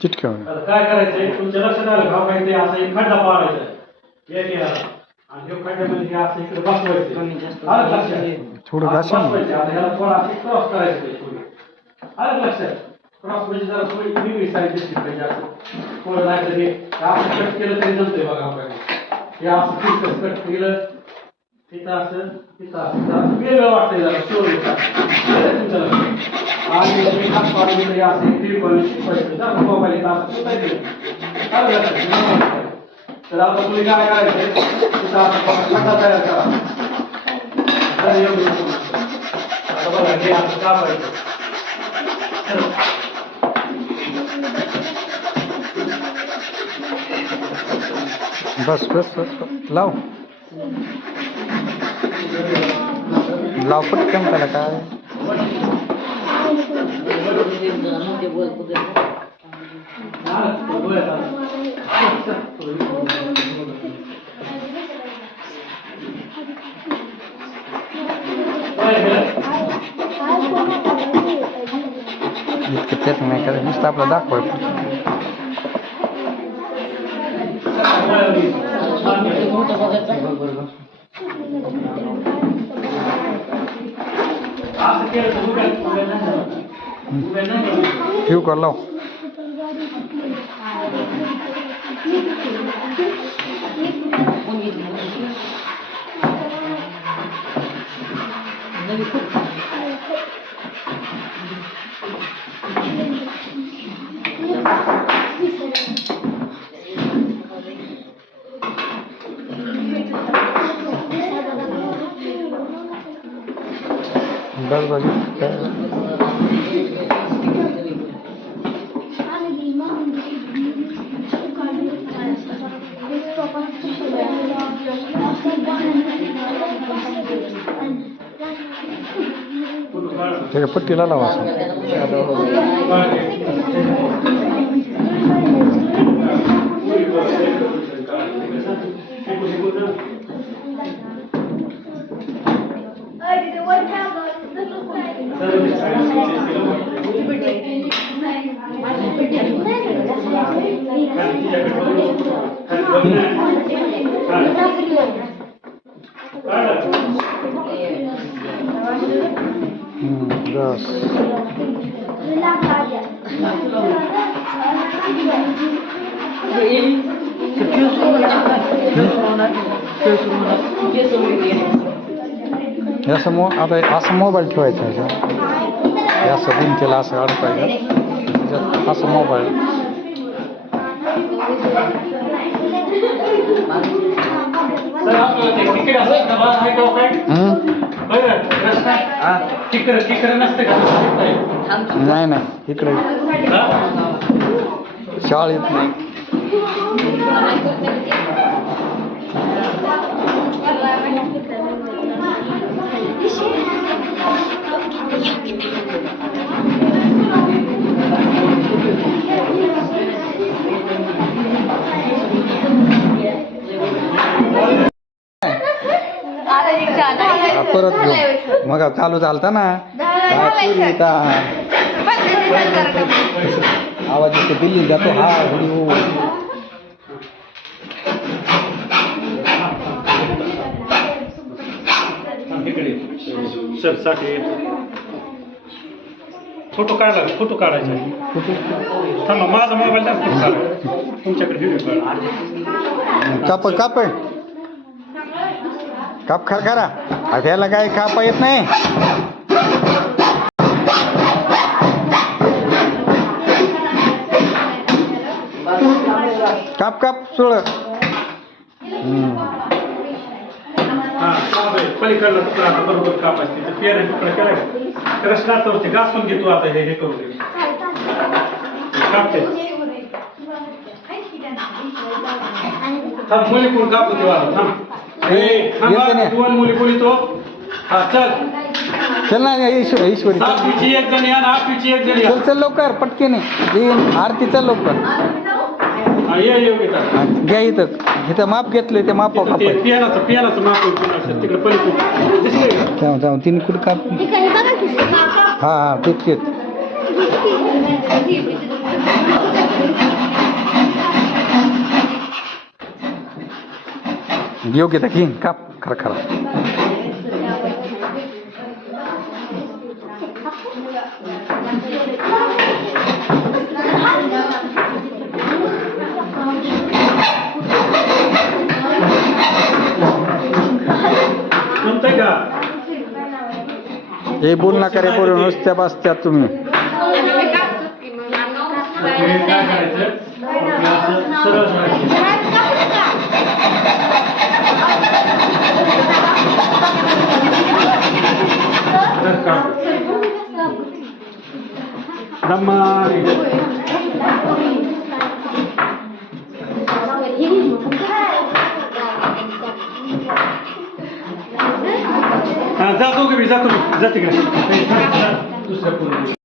चिटक्यावर आता काय करायचंय तुमच्या लक्षात आलं का काही ते असं एक खड्डा पाडायचा एक याला आणि हे खड्ड्यामध्ये हे असं इकडे बसवायचं आलं लक्षात थोडं असं घासा ना. बसवायचं. आता ह्याला थोडा असं क्रॉस करायचं थोडी आलं लक्षात क्रॉस म्हणजे जरा थोडी वेगळी साईज दिसली पाहिजे असं थोडं नाही तरी असं कट केलं तरी जमतंय बघा आपण हे असं फिक्स कट केलं तिथं असं तिथं असं वेगळं वाटतंय जरा शोर आणि एक हात पाडून तरी असं एक दीड पाणी शिकवायचं जर मोबाईल असं सुटायचं आलं लक्षात तर आता तुम्ही काय करायचं तिथं आता खड्डा तयार करा आता बघा हे असं कापायचं बस बस बस लाव लाव पटकन त्याला काय इतकं त्यात नाही करायचं नुसतं आपलं दाखवायचं ठेवू का लाव बस बस ठीक आहे पट्टीला लावा बस आता असं मोबाईल ठेवायचा ह्याच्यात असं भिंतीला असं अडकायचं त्याच्यात असं मोबाईल नाही नाही इकडे शाळेत नाही परत घेऊ मग चालू चालता ना आवाज येतो दिल्ली जातो हा व्हिडिओ सर साठी फोटो काढायचा थांबा माझा मोबाईल तुमच्याकडे व्हिडिओ काप काप काप खर खरा ह्याला काय कापा येत नाही काप काप सोड पलीकडला तुकडा आता बरोबर कापायचं तिथे पेरा तुकडा केला त्याला स्टार्टवरती घासून घेतो आता हे करून कापते मुली कोण कापतो तेव्हा दोन मुली कोणी तो हा चल चल ना ईश्वरी सातवीची एक जण या आठवीची एक जण या चल चल लवकर पटकेने आरती चल लवकर घ्या इथं माप घेतलंय ते माप पियानाचं माप तिकडे पलीकडे जाऊ तिने कुठे काप हा तेच योग्यता घेईन का खरं खरं जमतंय का हे बोल नका रे पोरं नुसत्या बसत्यात तुम्ही हे काय करायचं आपलं असं सरळ करायचं दमाने जातो का मी जातो मी जाते का दुसऱ्या